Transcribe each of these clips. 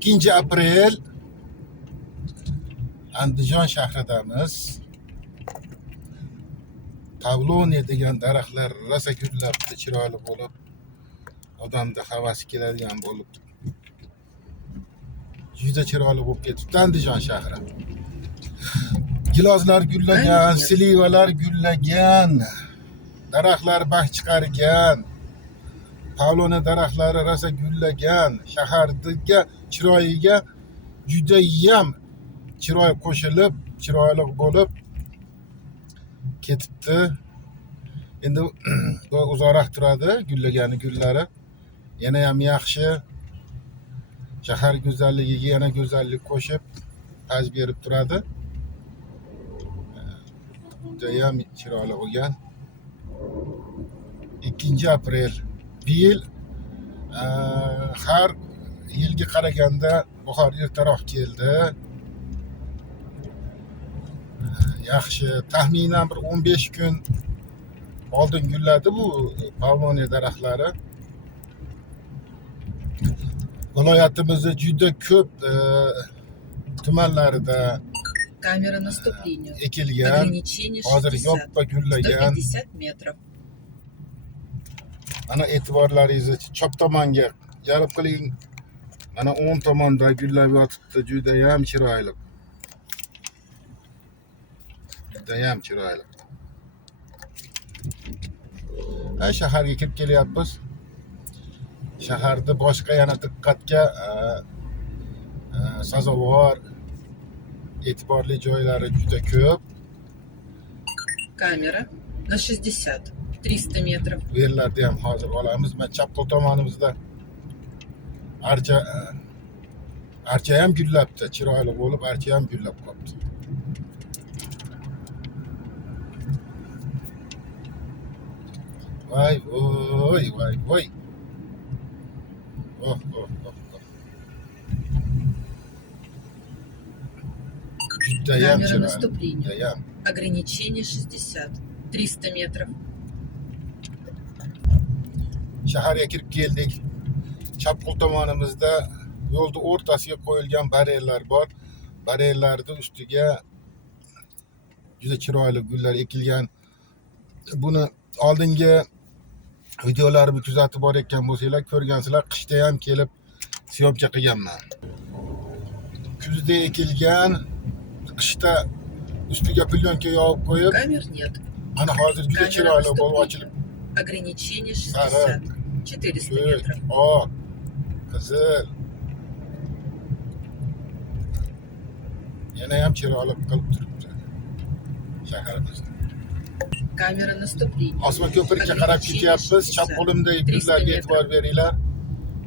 2 aprel Andijon shahridamiz. Pavloniya degan daraxtlar rosa gullab, chiroyli bo'lib, odamda havasi keladigan bo'lib, juda chiroyli bo'lib ketibdi Andijon shahri. Gilozlar gullagan, slivalar gullagan, daraxtlar baxt chiqargan, Pavloniya daraxtlari rosa gullagan, shahardagi chiroyiga judayam chiroy qo'shilib, chiroyli bo'lib ketibdi. Endi bu uzoqroq turadi, gullagani gullari yana ham yaxshi, shahar go'zalligiga yana go'zallik qo'shib paj berib turadi. Judayam chiroyli bo'lgan. 2 aprel bu yil har yilga qaraganda bahor ertaroq keldi. Yaxshi, taxminan bir 15 kun oldin gulladi bu Pavloniya daraxtlari. Viloyatimizda juda ko'p tumanlarida камера наступления. ekilgan, Ограничение hozir 60. yoppa gullagan. 150 метров. Mana e'tiborlaringizni chap tomonga jalb qiling. Mana 10 tomonda gullab yotibdi, juda ham chiroyli. Judayam chiroyli. Shaharga kirib kelyapmiz. Shaharda boshqa yana diqqatga sazovor e'tiborli joylari juda ko'p. Камера на 60. 300 метров. Bu yerlarda ham hozir olamiz. Men chap qo'l tomonimizda archa ham gullabdi, chiroyli bo'lib, archa ham gullab qolibdi. Voy, voy, voy, voy. Oh. Judayam Камера chiroyli. наступления. Judayam. Ограничение 60. 300 метров. Shaharga kirib keldik. Chap qo'l tomonimizda yo'lda o'rtasiga qo'yilgan barellar bor. Barellarning ustiga juda chiroyli gullar ekilgan. Buni oldingi videolarimni kuzatib borayotgan bo'lsanglar, ko'rgansizlar, qishda ham kelib syomka qilganman. Kuzda ekilgan, qishda ustiga plyonka yopib qo'yib, Камер нет. ana hozir juda Камера chiroyli bo'lib ochilib, наступления. Ограничение 60. 400 ko'k, метров. oq, qizil. Yana ham chiroyli qilib turibdi shaharimizni. Камера наступления. Osmon ko'prikka qarab ketyapmiz. Chap qo'limdagi gullarga e'tibor beringlar.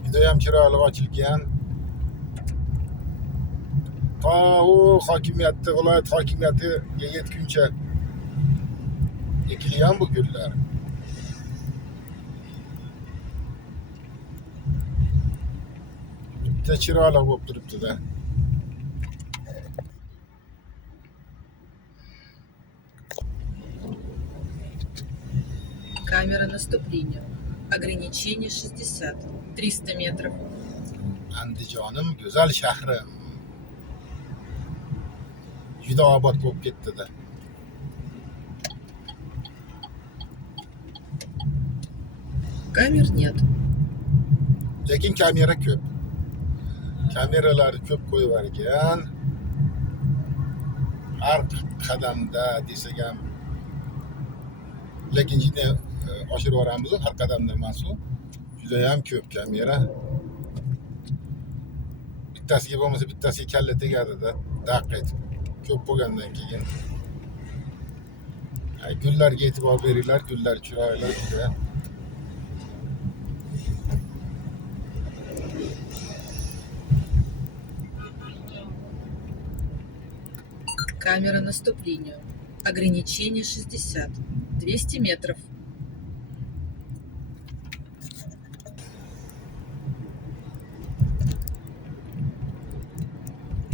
Juda ham chiroyli ochilgan. U hokimiyatni, viloyat hokimiyatiga yetguncha ekilgan bu gullar. Juda chiroyli bo'lib turibdi-da. Камера наступления. Ограничение 60. 300 метров. Andijonim go'zal shahrim. Juda obod bo'lib ketdi-da. Камер нет. Lekin kamera ko'p. Kameralar ko'p qo'yib yuborgan. Har qadamda desak ham, lekin juda oshirib yuboramiz har qadamda emas u. Juda ham ko'p kamera. Bittasiga bo'lmasa bittasiga kalla tegadi-da, daq etib. Ko'p bo'lgandan keyin. Gullarga e'tibor beringlar, gullar chiroyli juda. Камера наступления. Ограничение 60. 200 метров.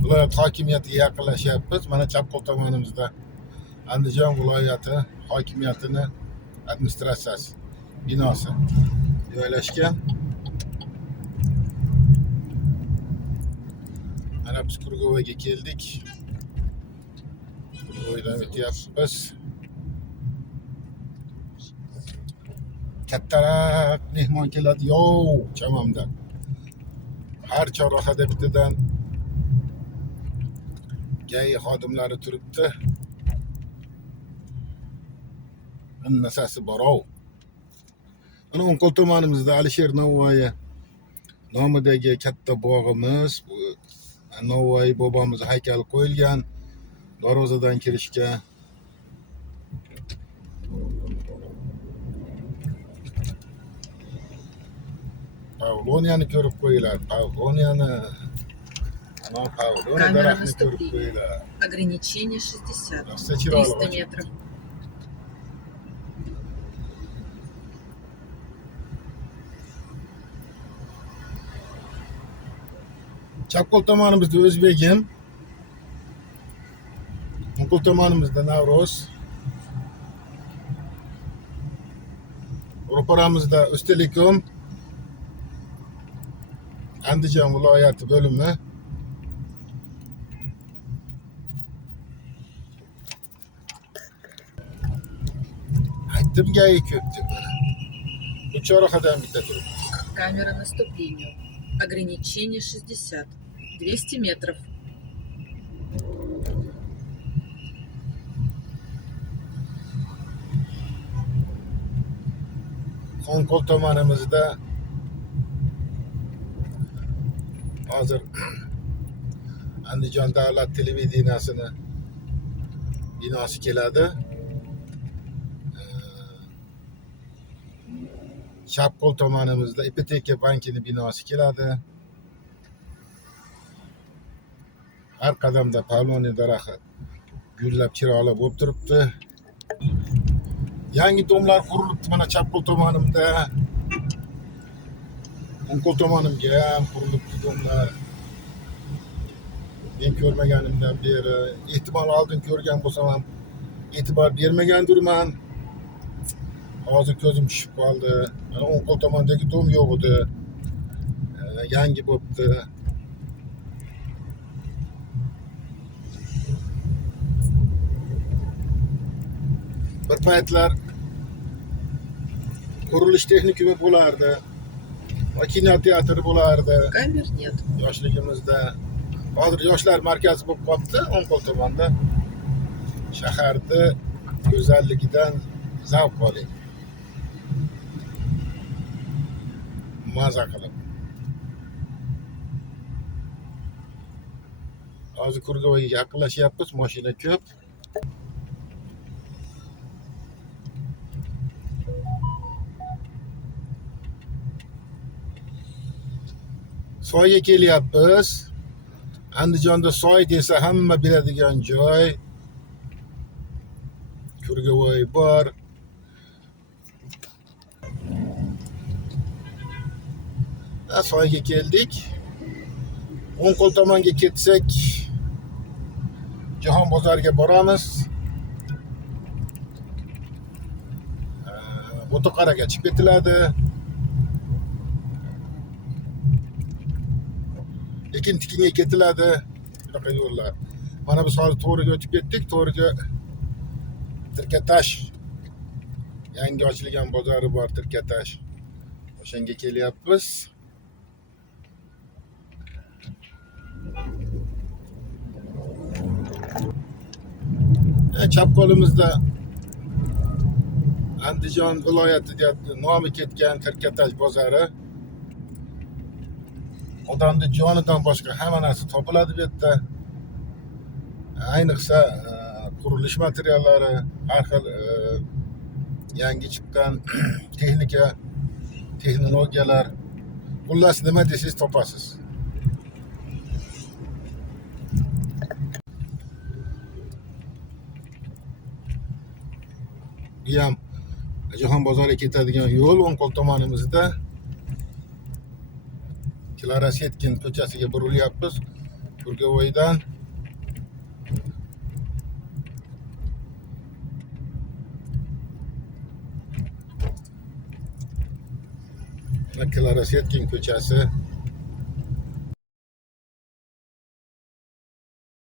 Viloyat hokimiyatiga yaqinlashyapmiz. Mana chap qo'l tomonimizda Andijon viloyati hokimiyatini administratsiyasi binosi joylashgan. Mana biz Kurgovoyga keldik. Kurgovoydan o'tyapmiz. Kattaroq mehmon keladi yo chamamda. Har chorrahada bittadan gay xodimlari turibdi. Nasasi borov. Mana O'nqo'l tumanimizda Alisher Navoiy nomidagi katta bog'imiz, bu Navoiy bobomiz haykali qo'yilgan darvozadan kirishga. Pavloniyani ko'rib qo'yinglar, Pavloniyani. Ana Pavloniya Камера daraxtini ko'rib наступления. qo'yinglar. Ограничение 60. Rosa chiroyli 300 ochib. метров. Chapqo'l tomonimizda O'zbegim. O'nqo'l tomonimizda Navro'z. Ro'paramizda O'ztelekom Andijon viloyati bo'limi. Aytdim gayi ko'p deb mana. Bu chorrahadan bitta turibdi. Камера наступлению. Ограничение 60. 200 метров. O'nqo'l tomonimizda hozir Andijon davlat televideniyasini binosi keladi. Chapqo'l tomonimizda Ipoteka bankini binosi keladi. Har qadamda Pavloniya daraxti gullab chiroyli bo'lib turibdi. Yangi domlar qurilibdi mana Chapqo'l tomonimda. O'nqo'l tomonimga ham qurilibdi domlar. Men ko'rmaganimdan beri, ehtimol oldin ko'rgan bo'lsam ham e'tibor bermagandirman. Hozir ko'zim tushib qoldi. Mana O'nqo'l tomondagi dom yo'q edi. Yangi bo'pti. Bir paytlar qurilish texnikumi bo'lardi. Va kino teatri bo'lardi. Камер нет. Yoshligimizda. Hozir yoshlar markazi bo'lib qolibdi O'nqo'l tomonda. Shaharda go'zalligidan zavq oling. Maza qilib. Hozir Kurgovoyga yaqinlashyapmiz, mashina ko'p. Soyga kelyapmiz. Andijonda soy desa hamma biladigan joy. Kurgovoy bor. Soyga keldik. O'nqo'l tomonga ketsak, Jahon bozoriga boramiz. Bo'toqaraga chiqib ketiladi. Ekin-tikinga ketiladi. Bunaqa yo'llar. Mana biz hozir to'g'riga o'tib ketdik. To'g'riga Tirkatash. Yangi ochilgan bozori bor Tirkatash. O'shanga kelyapmiz. Chap qo'limizda Andijon viloyatida nomi ketgan Tirkatash bozori. Odamni jonidan boshqa hamma narsa topiladi bu yerda. Ayniqsa qurilish materiallari, har xil yangi chiqqan texnologiyalar. Xullas nima desangiz topasiz. Bu ham Jahon bozoriga ketadigan yo'l O'nqo'l tomonimizda. Klarashetkin ko'chasiga burilyapmiz. Kurgovoydan. Klarashetkin ko'chasi.